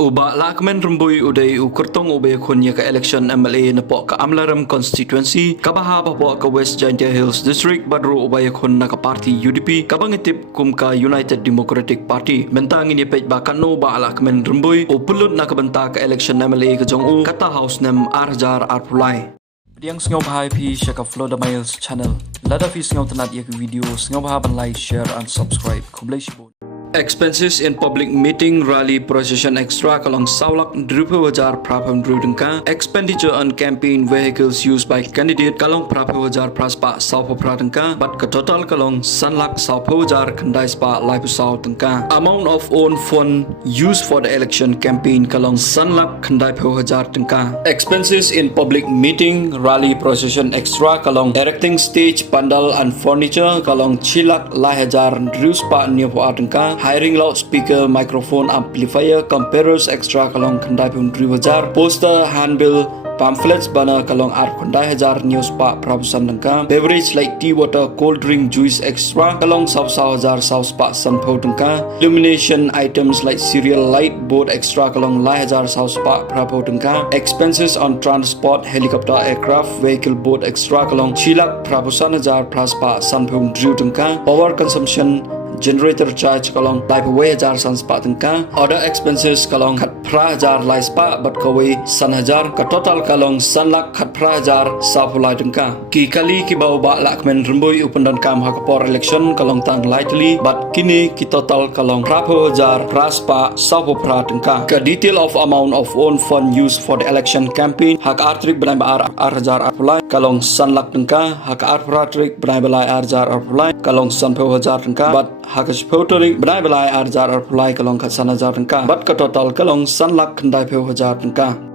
Uba Lahkmen Rymbui udai ukurtong ube kunya ke election MLA nepok ke Amlaram constituency kabaha Hapoh ke West Giant Hills District baroh ubaya kun nak parti UDP kabangitip kum ka United Democratic Party mentang ini pej bakan no ba Lahkmen Rymbui upulut nak benta ke election MLA ke Jong kata house nem arjar arpulai Pdiang sngewbha pi share FLOWDA MILES Channel Lada fi sngewtynnad yak video sngewbha ban like share and subscribe Khublei Shibun. Expenses in public meeting, rally, procession extra kalong saulak Rp20,000 prapam drudengka. Expenditure on campaign vehicles used by candidate kalong Rp20,000 praspa saupo pradengka. But ke total kalong sanlak Rp20,000 kendai spa laipu sau tengka. Amount of own fund used for the election campaign kalong sanlak kendai Rp20,000 tengka. Expenses in public meeting, rally, procession extra kalong erecting stage, pandal and furniture kalong chilak Rp1,000 spa niapo tengka. Hiring loudspeaker, microphone, amplifier, compares extra kalong kendai pun Rp2,000, poster, handbill, pamphlets banner kalong Rp1,000 news pak prabusan dengka. Beverage like tea, water, cold drink, juice extra kalong Rp1,000 saus pak sanpo dengka. Illumination items like serial light board extra kalong Rp1,000 saus pak prabu dengka. Expenses on transport, helicopter, aircraft, vehicle board extra kalong chilak prabusan Rp1,000 praspa sanpo dengka. Power consumption generator charge kalong Rp2,000 san spa tengka. Other expenses kalong Rp4,000 lai spa bat kiwei Rp1,000 ka total kalong sanlak Rp4,000 sapulai tengka. Ki kali ki bau ba Lahkmen Rymbui upendan kam hakapor election kalong tang lightly but kini ki total kalong Rp4,000 praspa sapupra tengka. Ke detail of amount of own fund used for the election campaign hak artrik benai ba Rp1,000 apulai kalong sanlak tengka. Hak artrik benai belai Rp1,000 apulai kalong Rp4,000 tengka. But hakas photoring benai belai Rp1,000 apulai kalong kat Rp1,000 tengka. But ke total kalong sanlak kendai Rp4,000 tengka.